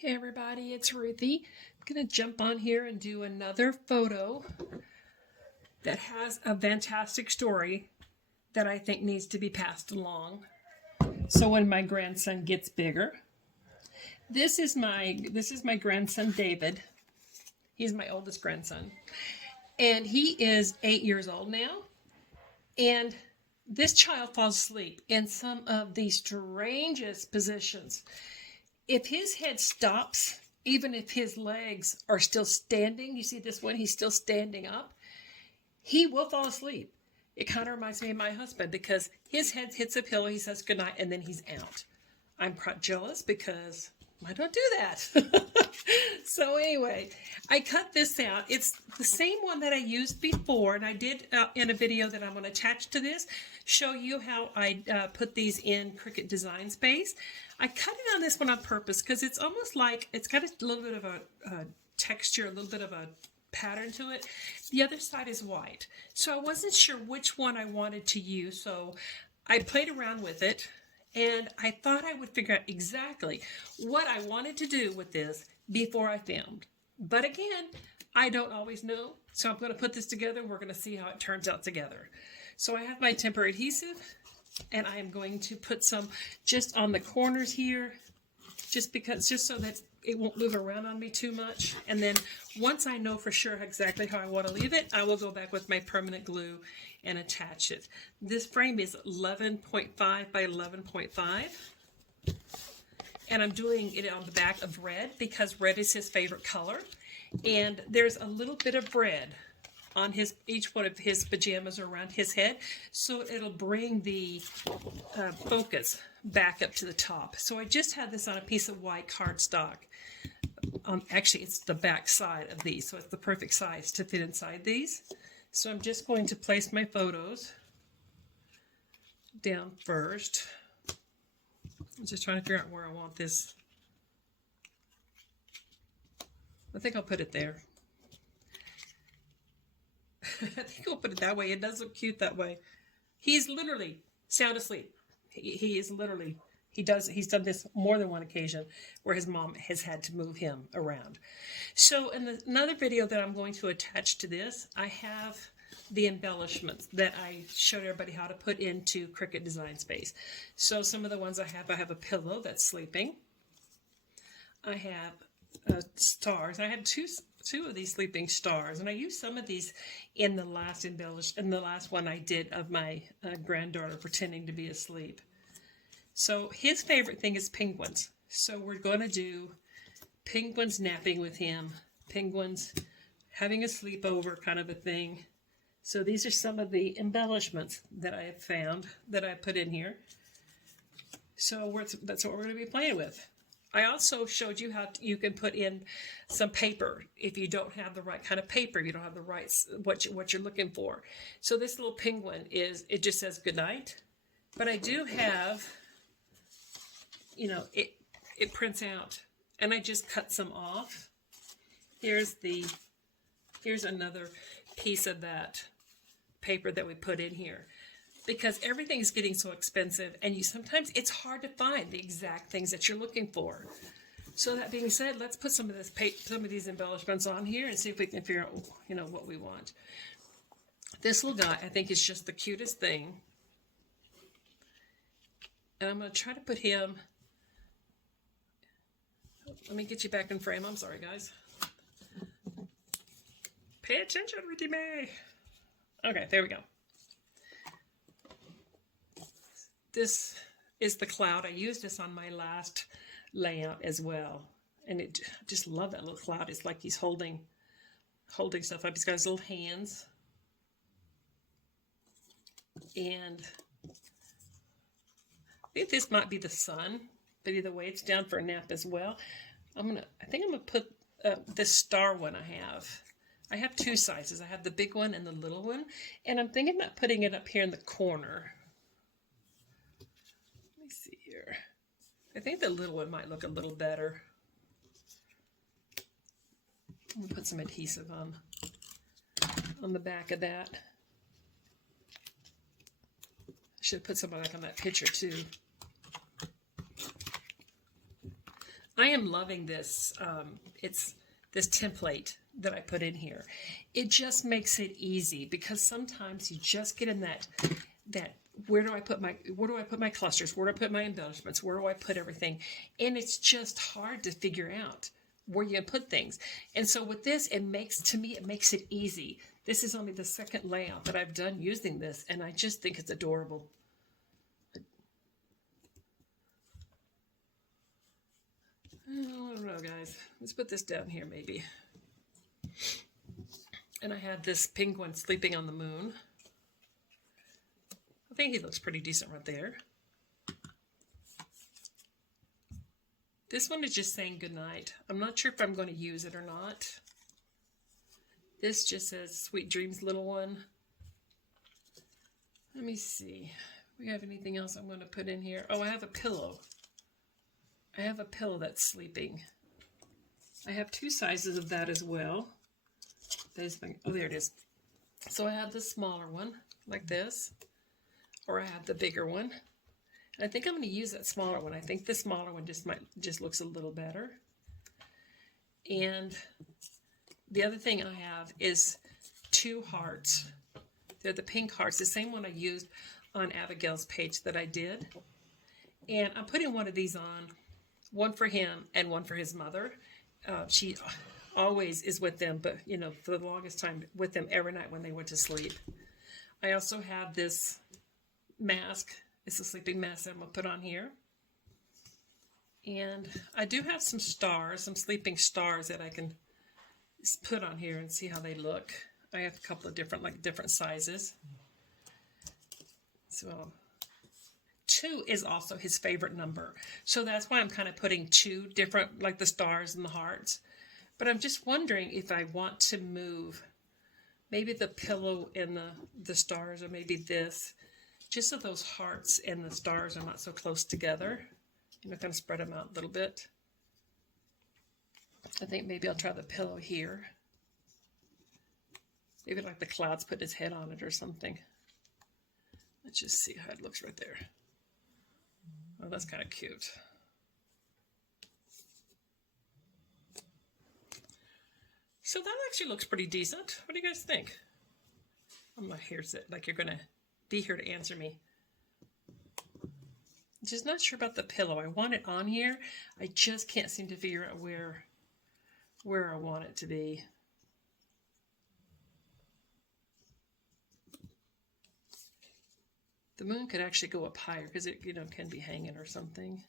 Hey everybody, it's Ruthie. I'm going to jump on here and do another photo that has a fantastic story that I think needs to be passed along. So when my grandson gets bigger, this is my grandson David. He's my oldest grandson. And he is 8 years old now. And this child falls asleep in some of the strangest positions. If his head stops, even if his legs are still standing, you see this one, he's still standing up, he will fall asleep. It kind of reminds me of my husband because his head hits a pillow, he says goodnight, and then he's out. I'm jealous because I don't do that. So anyway, I cut this out. It's the same one that I used before, and I did in a video that I'm going to attach to this, show you how I put these in Cricut Design Space. I cut it on this one on purpose because it's almost like it's got a little bit of a texture, a little bit of a pattern to it. The other side is white. So I wasn't sure which one I wanted to use, so I played around with it. And I thought I would figure out exactly what I wanted to do with this before I filmed. But again, I don't always know. So I'm going to put this together and we're going to see how it turns out together. So I have my temporary adhesive and I am going to put some just on the corners here, just so that it won't move around on me too much. And then once I know for sure exactly how I want to leave it, I will go back with my permanent glue and attach it. This frame is 11.5 by 11.5. And I'm doing it on the back of red because red is his favorite color. And there's a little bit of red on each one of his pajamas around his head, so it'll bring the focus back up to the top. So I just had this on a piece of white cardstock. Actually, it's the back side of these, so it's the perfect size to fit inside these. So I'm just going to place my photos down first. I'm just trying to figure out where I want this. I think I'll put it there. I think I'll put it that way. It does look cute that way. He's literally sound asleep. He's done this more than one occasion where his mom has had to move him around. So in another video that I'm going to attach to this, I have the embellishments that I showed everybody how to put into Cricut Design Space. So some of the ones I have a pillow that's sleeping. I have stars. I had two of these sleeping stars, and I used some of these in the last one I did of my granddaughter pretending to be asleep. So his favorite thing is penguins. So we're going to do penguins napping with him, penguins having a sleepover kind of a thing. So these are some of the embellishments that I have found that I put in here. So that's what we're going to be playing with. I also showed you how you can put in some paper if you don't have the right kind of paper, if you don't have the right what you're looking for. So this little penguin it just says goodnight, but I do have, it prints out, and I just cut some off. Here's another piece of that paper that we put in here. Because everything's getting so expensive, and sometimes it's hard to find the exact things that you're looking for. So that being said, let's put some of these embellishments on here and see if we can figure out, what we want. This little guy, I think, is just the cutest thing, and I'm going to try to put him. Let me get you back in frame. I'm sorry, guys. Pay attention, Ruthie Mae. Okay, there we go. This is the cloud. I used this on my last layout as well. And I just love that little cloud. It's like he's holding stuff up. He's got his little hands. And I think this might be the sun. But either way, it's down for a nap as well. I think I'm going to put this star one I have. I have two sizes. I have the big one and the little one. And I'm thinking about putting it up here in the corner. See here. I think the little one might look a little better. I'm going to put some adhesive on the back of that. I should put some on that picture too. I am loving this. It's this template that I put in here. It just makes it easy because sometimes you just get in that where do I put my clusters? Where do I put my embellishments? Where do I put everything? And it's just hard to figure out where you put things. And so with this, it makes it easy. This is only the second layout that I've done using this, and I just think it's adorable. I don't know, guys. Let's put this down here, maybe. And I have this penguin sleeping on the moon. I think he looks pretty decent right there. This one is just saying goodnight. I'm not sure if I'm going to use it or not. This just says, sweet dreams, little one. Let me see. Do we have anything else I'm going to put in here? Oh, I have a pillow. I have a pillow that's sleeping. I have two sizes of that as well. Oh, there it is. So I have the smaller one, like this. Or I have the bigger one. I think I'm going to use that smaller one. I think the smaller one just looks a little better. And the other thing I have is two hearts. They're the pink hearts, the same one I used on Abigail's page that I did. And I'm putting one of these on, one for him and one for his mother. She always is with them, but you know, for the longest time with them every night when they went to sleep. I also have this mask. It's a sleeping mask that I'm going to put on here. And I do have some stars, some sleeping stars that I can put on here and see how they look. I have a couple of different sizes. So 2 is also his favorite number. So that's why I'm kind of putting 2 different, like the stars and the hearts. But I'm just wondering if I want to move maybe the pillow and the stars, or maybe this. Just so those hearts and the stars are not so close together. You know, kind of spread them out a little bit. I think maybe I'll try the pillow here. Maybe like the clouds put his head on it or something. Let's just see how it looks right there. Oh, that's kind of cute. So that actually looks pretty decent. What do you guys think? I'm not here, like you're going to be here to answer me. Just not sure about the pillow. I want it on here. I just can't seem to figure out where I want it to be. The moon could actually go up higher because it, you know, can be hanging or something.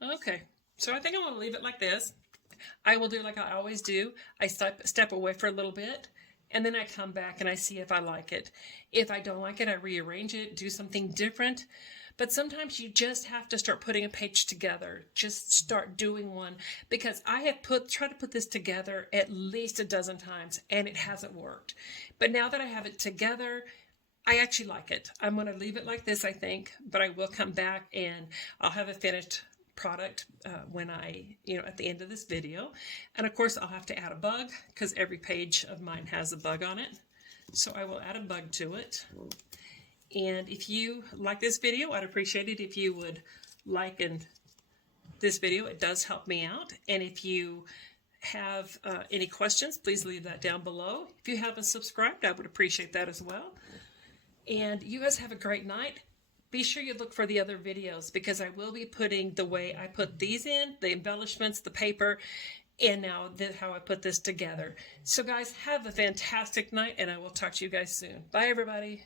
Okay, so I think I'm going to leave it like this. I will do like I always do. I step away for a little bit, and then I come back and I see if I like it. If I don't like it, I rearrange it, do something different. But sometimes you just have to start putting a page together. Just start doing one, because I have tried to put this together at least a dozen times, and it hasn't worked. But now that I have it together, I actually like it. I'm going to leave it like this, I think, but I will come back and I'll have a finished product when at the end of this video. And of course I'll have to add a bug, because every page of mine has a bug on it. So I will add a bug to it. And if you like this video, I'd appreciate it if you would like this video. It does help me out. And if you have any questions, please leave that down below. If you haven't subscribed, I would appreciate that as well. And you guys have a great night. Be sure you look for the other videos, because I will be putting the way I put these in, the embellishments, the paper, and now how I put this together. So guys, have a fantastic night, and I will talk to you guys soon. Bye, everybody.